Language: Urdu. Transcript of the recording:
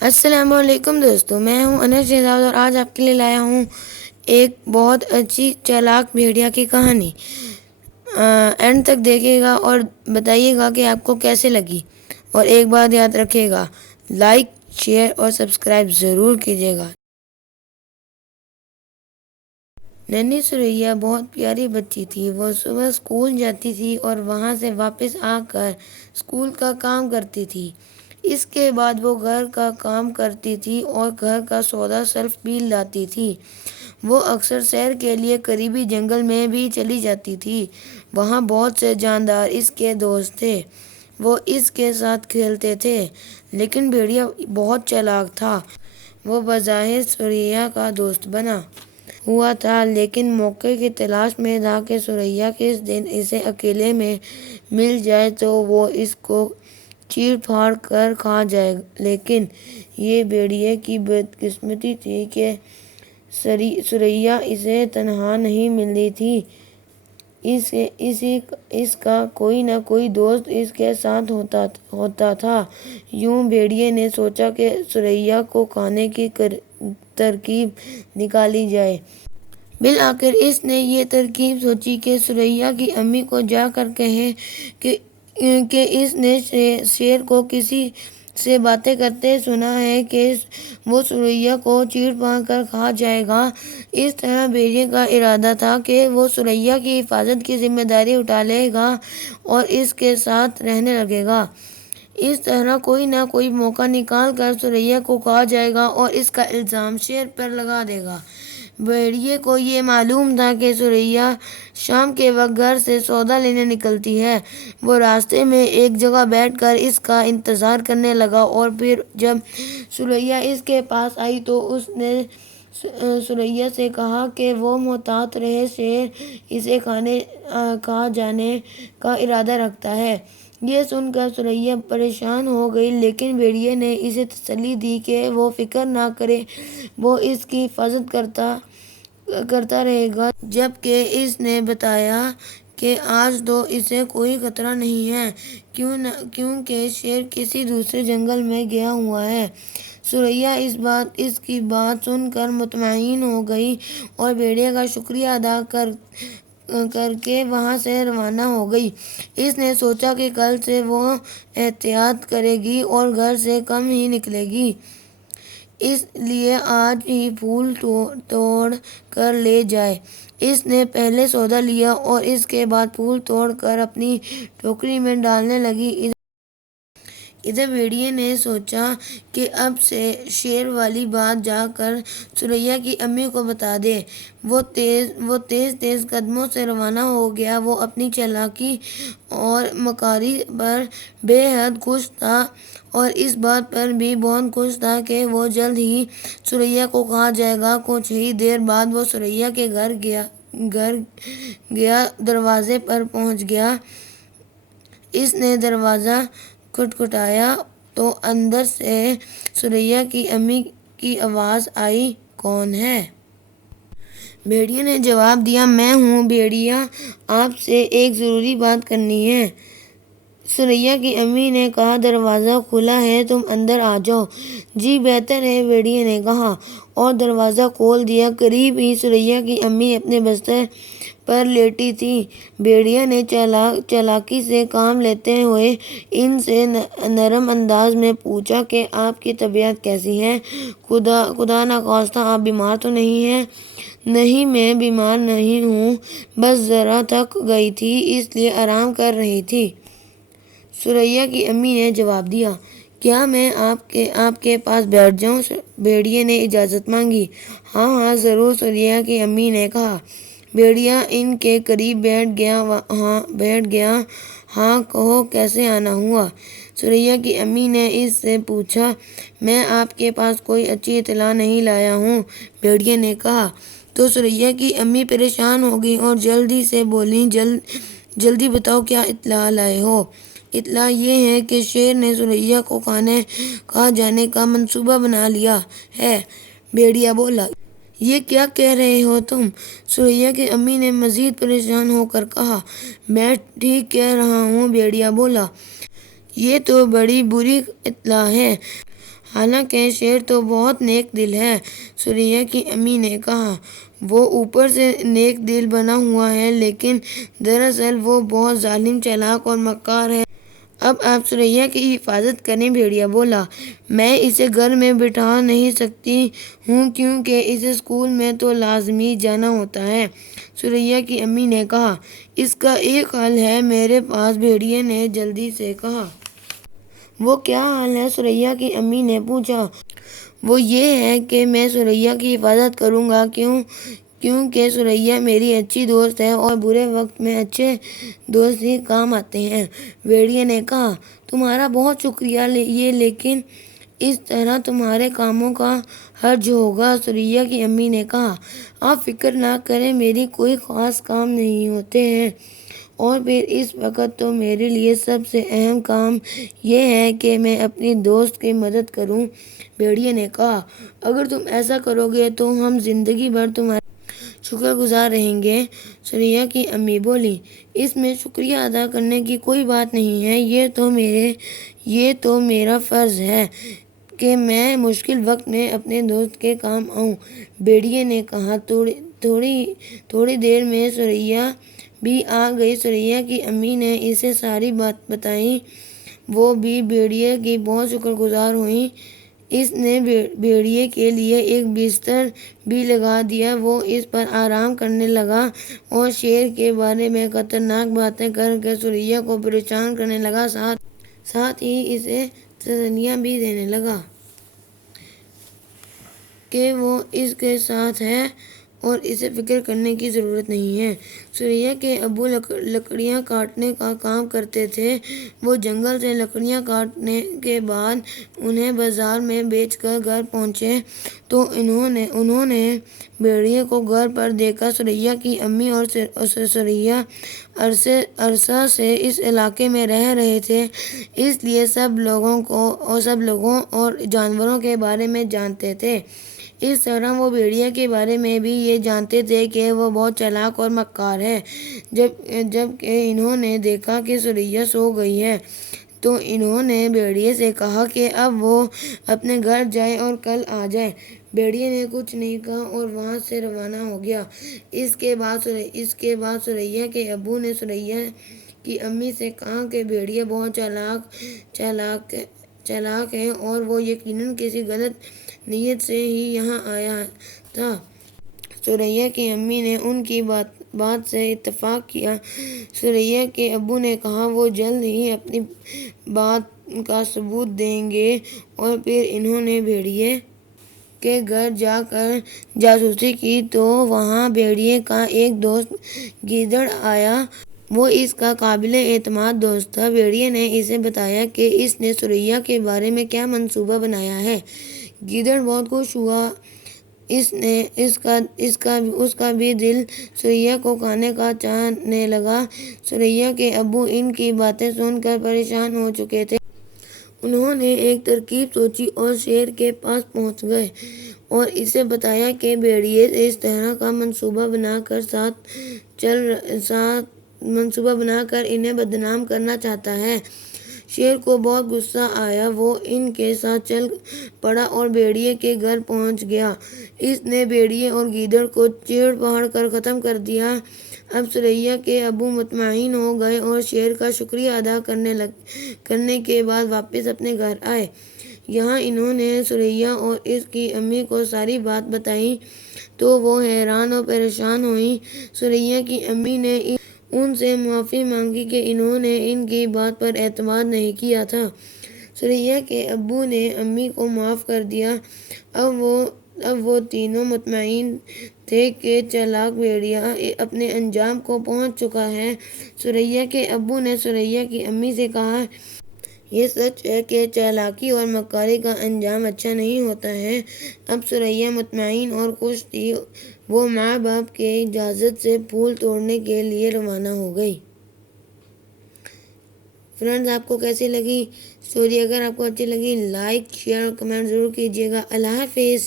السلام علیکم دوستو، میں ہوں انس شہزاد اور آج آپ کے لیے لایا ہوں ایک بہت اچھی چالاک بھیڑیا کی کہانی۔ اینڈ تک دیکھیے گا اور بتائیے گا کہ آپ کو کیسے لگی، اور ایک بات یاد رکھیے گا، لائک شیئر اور سبسکرائب ضرور کیجیے گا۔ ننھی سریا بہت پیاری بچی تھی۔ وہ صبح اسکول جاتی تھی اور وہاں سے واپس آ کر اسکول کا کام کرتی تھی۔ اس کے بعد وہ گھر کا کام کرتی تھی اور گھر کا سودا سلف بھی لاتی تھی۔ وہ اکثر سیر کے لیے قریبی جنگل میں بھی چلی جاتی تھی۔ وہاں بہت سے جاندار اس کے دوست تھے۔ وہ اس کے ساتھ کھیلتے تھے، لیکن بھیڑیا بہت چالاک تھا۔ وہ بظاہر سریا کا دوست بنا ہوا تھا، لیکن موقع کی تلاش میں تھا کہ سریا کس دن اسے اکیلے میں مل جائے تو وہ اس کو چیر پھاڑ کر کھا جائے۔ لیکن یہ بھیڑیے کی بدقسمتی تھی کہ سریا اسے تنہا نہیں ملتی تھی۔ اس کا کوئی نہ کوئی دوست اس کے ساتھ ہوتا تھا۔ یوں بھیڑیے نے سوچا کہ سریا کو کھانے کی ترکیب نکالی جائے۔ بالآخر اس نے یہ ترکیب سوچی کہ سریا کی امی کو جا کر کہے کہ اس نے شیر کو کسی سے باتیں کرتے سنا ہے کہ وہ سریا کو چیر پھاڑ کر کھا جائے گا۔ اس طرح بھیڑیے کا ارادہ تھا کہ وہ سریا کی حفاظت کی ذمہ داری اٹھا لے گا اور اس کے ساتھ رہنے لگے گا۔ اس طرح کوئی نہ کوئی موقع نکال کر سریا کو کھا جائے گا اور اس کا الزام شیر پر لگا دے گا۔ بھیڑیے کو یہ معلوم تھا کہ سریا شام کے وقت گھر سے سودا لینے نکلتی ہے۔ وہ راستے میں ایک جگہ بیٹھ کر اس کا انتظار کرنے لگا اور پھر جب سریا اس کے پاس آئی تو اس نے سریا سے کہا کہ وہ محتاط رہے، شیر اسے کھا جانے کا ارادہ رکھتا ہے۔ یہ سن کر سریا پریشان ہو گئی، لیکن بھیڑیے نے اسے تسلی دی کہ وہ فکر نہ کرے، وہ اس کی حفاظت کرتا رہے گا۔ جبکہ اس نے بتایا کہ آج تو اسے کوئی خطرہ نہیں ہے، کیونکہ شیر کسی دوسرے جنگل میں گیا ہوا ہے۔ سریا اس کی بات سن کر مطمئن ہو گئی اور بھیڑیے کا شکریہ ادا کر کے وہاں سے روانہ ہو گئی۔ اس نے سوچا کہ کل سے وہ احتیاط کرے گی اور گھر سے کم ہی نکلے گی۔ اس لیے آج ہی پھول توڑ کر لے جائے۔ اس نے پہلے سودا لیا اور اس کے بعد پھول توڑ کر اپنی ٹوکری میں ڈالنے لگی۔ ادھر بھیڑیے نے سوچا کہ اب سے شیر والی بات جا کر سریا کی امی کو بتا دے۔ وہ تیز قدموں سے روانہ ہو گیا۔ وہ اپنی چالاکی اور مکاری پر بے حد خوش تھا اور اس بات پر بھی بہت خوش تھا کہ وہ جلد ہی سریا کو کھا جائے گا۔ کچھ ہی دیر بعد وہ سریا کے گھر گیا۔ دروازے پر پہنچ گیا۔ اس نے دروازہ کھٹکھٹایا تو اندر سے سریا کی امی کی آواز آئی، کون ہے؟ بھیڑیے نے جواب دیا، میں ہوں بھیڑیا، آپ سے ایک ضروری بات کرنی ہے۔ سریا کی امی نے کہا، دروازہ کھلا ہے، تم اندر آ جاؤ۔ جی بہتر ہے، بھیڑیے نے کہا اور دروازہ کھول دیا۔ قریب ہی سریا کی امی اپنے بستر پر لیٹی تھیں۔ بھیڑیا نے چالاکی سے کام لیتے ہوئے ان سے نرم انداز میں پوچھا کہ آپ کی طبیعت کیسی ہے؟ خدا نخواستہ آپ بیمار تو نہیں ہیں؟ نہیں، میں بیمار نہیں ہوں، بس ذرا تھک گئی تھی، اس لیے آرام کر رہی تھی، سریا کی امی نے جواب دیا۔ کیا میں آپ کے پاس بیٹھ جاؤں؟ بھیڑیے نے اجازت مانگی۔ ہاں ضرور، سریا کی امی نے کہا۔ بھیڑیا ان کے قریب بیٹھ گیا۔ ہاں کہو، کیسے آنا ہوا؟ سریا کی امی نے اس سے پوچھا۔ میں آپ کے پاس کوئی اچھی اطلاع نہیں لایا ہوں، بھیڑیے نے کہا۔ تو سریا کی امی پریشان ہو گئیں اور جلدی سے بولیں، جلدی بتاؤ، کیا اطلاع لائے ہو؟ اطلاع یہ ہے کہ شیر نے سریا کو کھا جانے کا منصوبہ بنا لیا ہے، بھیڑیا بولا۔ یہ کیا کہہ رہے ہو تم؟ سریا کی امی نے مزید پریشان ہو کر کہا۔ میں ٹھیک کہہ رہا ہوں، بھیڑیا بولا۔ یہ تو بڑی بری اطلاع ہے۔ حالانکہ شیر تو بہت نیک دل ہے، ثریا کی امی نے کہا۔ وہ اوپر سے نیک دل بنا ہوا ہے لیکن دراصل وہ بہت ظالم، چالاک اور مکار ہے۔ اب آپ ثریا کی حفاظت کریں، بھیڑیا بولا۔ میں اسے گھر میں بٹھا نہیں سکتی ہوں کیونکہ اسے اسکول میں تو لازمی جانا ہوتا ہے، ثریا کی امی نے کہا۔ اس کا ایک حل ہے میرے پاس، بھیڑیے نے جلدی سے کہا۔ وہ کیا حل ہے؟ ثریا کی امی نے پوچھا۔ وہ یہ ہے کہ میں ثریا کی حفاظت کروں گا کیونکہ ثریا میری اچھی دوست ہے اور برے وقت میں اچھے دوست ہی کام آتے ہیں، بھیڑیے نے کہا۔ تمہارا بہت شکریہ، لیکن اس طرح تمہارے کاموں کا حرج ہوگا، ثریا کی امی نے کہا۔ آپ فکر نہ کریں، میری کوئی خاص کام نہیں ہوتے ہیں، اور پھر اس وقت تو میرے لیے سب سے اہم کام یہ ہے کہ میں اپنی دوست کی مدد کروں، بھیڑیے نے کہا۔ اگر تم ایسا کرو گے تو ہم زندگی بھر تمہارے شکر گزار رہیں گے، ثریا کی امی بولی۔ اس میں شکریہ ادا کرنے کی کوئی بات نہیں ہے، یہ تو میرا فرض ہے کہ میں مشکل وقت میں اپنے دوست کے کام آؤں، بھیڑیے نے کہا۔ تھوڑی دیر میں ثریا بھی آ گئی، ثریا کی امی نے اسے ساری بات بتائی۔ وہ بھی بھیڑیے کی بہت شکر گزار ہوئی۔ اس نے بھیڑیے کے لیے ایک بستر بھی لگا دیا۔ وہ اس پر آرام کرنے لگا اور شیر کے بارے میں خطرناک باتیں کر کے ثریا کو پریشان کرنے لگا، ساتھ ہی اسے تسلیاں بھی دینے لگا کہ وہ اس کے ساتھ ہے اور اسے فکر کرنے کی ضرورت نہیں ہے۔ ثریا کے ابو لکڑیاں کاٹنے کا کام کرتے تھے۔ وہ جنگل سے لکڑیاں کاٹنے کے بعد انہیں بازار میں بیچ کر گھر پہنچے تو انہوں نے بھیڑیے کو گھر پر دیکھا۔ ثریا کی امی اور ثریا عرصہ سے اس علاقے میں رہ رہے تھے، اس لیے سب لوگوں اور جانوروں کے بارے میں جانتے تھے۔ اس طرح وہ بھیڑیے کے بارے میں بھی یہ جانتے تھے کہ وہ بہت چالاک اور مکار ہے۔ جب کہ انہوں نے دیکھا کہ ثریا سو گئی ہے تو انہوں نے بھیڑیے سے کہا کہ اب وہ اپنے گھر جائے اور کل آ جائے۔ بھیڑیے نے کچھ نہیں کہا اور وہاں سے روانہ ہو گیا۔ اس کے بعد ثریا کے ابو نے ثریا کی امی سے کہا کہ بھیڑیے بہت چالاک ہے اور وہ یقیناً کسی غلط نیت سے ہی یہاں آیا تھا۔ ثریا کی امی نے ان کی بات سے اتفاق کیا۔ ثریا کے ابو نے کہا وہ جلد ہی اپنی بات کا ثبوت دیں گے، اور پھر انہوں نے بھیڑیے کے گھر جا کر جاسوسی کی تو وہاں بھیڑیے کا ایک دوست گیدڑ آیا۔ وہ اس کا قابل اعتماد دوست تھا۔ بھیڑیے نے اسے بتایا کہ اس نے ثریا کے بارے میں کیا منصوبہ بنایا ہے۔ گیدڑ بہت خوش ہوا، اس کا بھی دل ثریا کو کھانے کا چاہنے لگا۔ ثریا کے ابو ان کی باتیں سن کر پریشان ہو چکے تھے۔ انہوں نے ایک ترکیب سوچی اور شیر کے پاس پہنچ گئے اور اسے بتایا کہ بھیڑیے اس طرح کا منصوبہ بنا کر انہیں بدنام کرنا چاہتا ہے۔ شیر کو بہت غصہ آیا، وہ ان کے ساتھ چل پڑا اور بھیڑیے کے گھر پہنچ گیا۔ اس نے بھیڑیے اور گیدڑ کو چیر پھاڑ کر ختم کر دیا۔ اب ثریا کے ابو مطمئن ہو گئے اور شیر کا شکریہ ادا کرنے کے بعد واپس اپنے گھر آئے۔ یہاں انہوں نے ثریا اور اس کی امی کو ساری بات بتائی تو وہ حیران اور پریشان ہوئیں۔ ثریا کی امی نے ان سے معافی مانگی کہ انہوں نے ان کی بات پر اعتماد نہیں کیا تھا۔ ثریا کے ابو نے امی کو معاف کر دیا۔ اب وہ تینوں مطمئن تھے کہ چالاک بھیڑیا اپنے انجام کو پہنچ چکا ہے۔ ثریا کے ابو نے ثریا کی امی سے کہا، یہ سچ ہے کہ چالاکی اور مکاری کا انجام اچھا نہیں ہوتا ہے۔ اب ثریا مطمئن اور خوش تھی۔ وہ ماں باپ کی اجازت سے پھول توڑنے کے لیے روانہ ہو گئی۔ فرینڈز، آپ کو کیسی لگی اسٹوری؟ اگر آپ کو اچھی لگی لائک، شیئر اور کمنٹ ضرور کیجیے گا۔ اللہ حافظ۔